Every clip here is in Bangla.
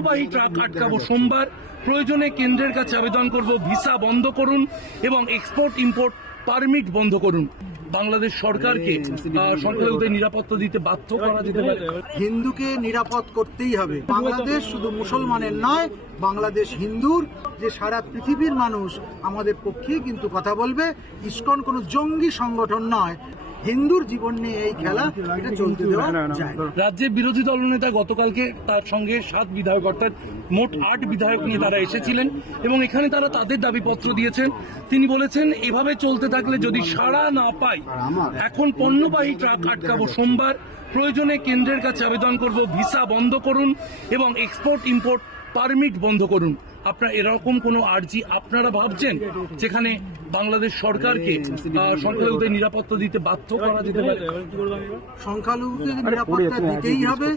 পণ্যবাহী ট্রাক আটকাবো সোমবার, প্রয়োজনে কেন্দ্রের কাছে আবেদন করব ভিসা বন্ধ করুন এবং এক্সপোর্ট ইম্পোর্ট পারমিট বন্ধ করুন। বাংলাদেশ সরকারকে সংখ্যালঘুদের নিরাপত্তা দিতে বাধ্য করা যেতে পারে। হিন্দুকে নিরাপদ করতেই হবে। বাংলাদেশ শুধু মুসলমানের নয়, বাংলাদেশ হিন্দুর, যে সারা পৃথিবীর মানুষ আমাদের পক্ষেই কিন্তু কথা বলবে। ইসকন কোনো জঙ্গি সংগঠন নয়। হিন্দুর জীবন নিয়ে এই খেলা, এটা চলতে দেওয়া যায় না। রাজ্যের বিরোধী দলনেতা গতকালকে তার সঙ্গে 7 বিধায়ক অর্থাৎ মোট 8 বিধায়ক নিয়ে তারা এসেছিলেন এবং এখানে তারা তাদের দাবিপত্র দিয়েছেন। তিনি বলেছেন, এভাবে চলতে থাকলে যদি সাড়া না পাই, এখন পণ্যবাহী ট্রাক আটকাবো সোমবার, প্রয়োজনে কেন্দ্রের কাছে আবেদন করব ভিসা বন্ধ করুন এবং এক্সপোর্ট ইম্পোর্ট পারমিট বন্ধ করুন। আপনারা এরকম কোন আর্জি আপনারা ভাবছেন যেখানে বাংলাদেশ সরকারকে সংখ্যালঘুদের নিরাপত্তা দিতে বাধ্য করা যেতে পারে? সংখ্যালঘুদের নিরাপত্তা দিতেই হবে,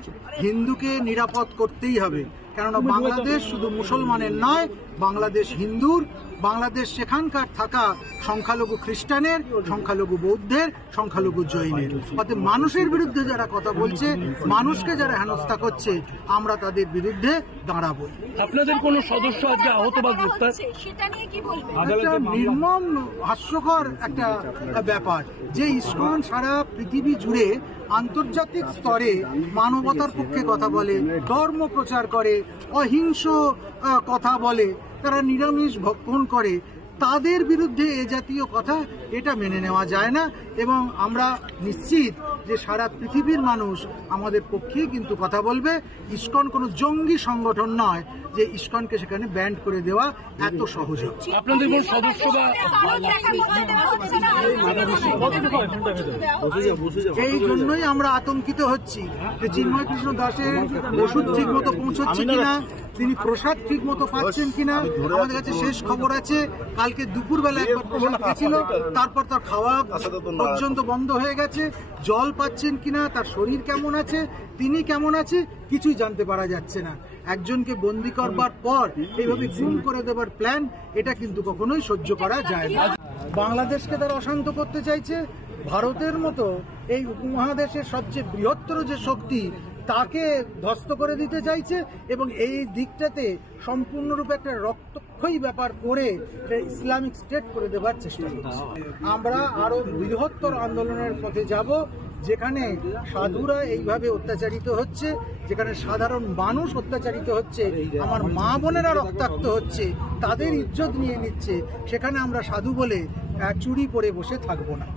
হিন্দুকে নিরাপদ করতেই হবে। কেননা বাংলাদেশ শুধু মুসলমানের নয়, বাংলাদেশ হিন্দুর। বাংলাদেশ সেখানকার থাকা সংখ্যালঘু খ্রিস্টানের, সংখ্যালঘু বৌদ্ধের, সংখ্যালঘু জৈনের। অর্থাৎ মানুষের বিরুদ্ধে যারা কথা বলছে, মানুষকে যারা হেনস্থা করছে, আমরা তাদের বিরুদ্ধে দাঁড়াবো। আপনাদের কোন সদস্য আজকে আহত বা গ্রেফতার? একটা নির্মম হাস্যকর একটা ব্যাপার যে ইসকন সারা পৃথিবী জুড়ে আন্তর্জাতিক স্তরে মানবতার পক্ষে কথা বলে, ধর্ম প্রচার করে, অহিংস কথা বলে, তারা নিরামিষ ভক্ষণ করে, তাদের বিরুদ্ধে এ জাতীয় কথা এটা মেনে নেওয়া যায় না। এবং আমরা নিশ্চিত যে সারা পৃথিবীর মানুষ আমাদের পক্ষেই কিন্তু কথা বলবে। ইসকন কোনো জঙ্গি সংগঠন নয় যে ইসকনকে সেখানে ব্যান্ড করে দেওয়া এত সহজ। আপনাদের কোন সদস্য বা এই জন্যই আমরা আতঙ্কিত হচ্ছি যে চিন্ময় কৃষ্ণ দাসের ওষুধ ঠিক মতো পৌঁছচ্ছে কিনা, তিনি প্রসাদ ঠিক মতো পাচ্ছেন কিনা। আমাদের কাছে শেষ খবর আছে কালকে দুপুরবেলা একবার প্রসাদ পেয়েছিল, তারপর তার খাওয়া পর্যন্ত বন্ধ হয়ে গেছে। জল পাচ্ছেন কিনা, তার শরীর কেমন আছে, তিনি কেমন আছে, কিছুই জানতে পারা যাচ্ছে না। একজনকে বন্দি করবার পর এইভাবে গুম করে দেবার প্ল্যান, এটা কিন্তু কখনোই সহ্য করা যায় না। বাংলাদেশকে তারা অশান্ত করতে চাইছে। ভারতের মতো এই উপমহাদেশের সবচেয়ে বৃহত্তর যে শক্তি, তাকে ধ্বস্ত করে দিতে চাইছে এবং এই দিকটাতে সম্পূর্ণরূপে একটা রক্তক্ষয়ী ব্যাপার করে ইসলামিক স্টেট করে দেবার চেষ্টা করছে। আমরা আরো বৃহত্তর আন্দোলনের পথে যাব, যেখানে সাধুরা এইভাবে অত্যাচারিত হচ্ছে, যেখানে সাধারণ মানুষ অত্যাচারিত হচ্ছে, আমার মা বোনেরা রক্তাক্ত হচ্ছে, তাদের ইজ্জত নিয়ে নিচ্ছে, সেখানে আমরা সাধু বলে চুরি পরে বসে থাকবো না।